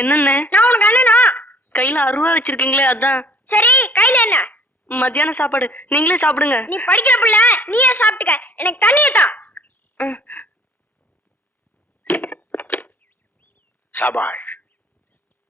என்னென்ன நான் உனக்கு அண்ணனா கையில அருவா வச்சிருக்கீங்களே அதான் சரி கையில என்ன மத்தியான சாப்பாடு நீங்களே சாப்பிடுங்க நீ படிக்கிற புள்ள நீயே சாப்பிட்டுக்க எனக்கு தண்ணியே தா சபாஷ்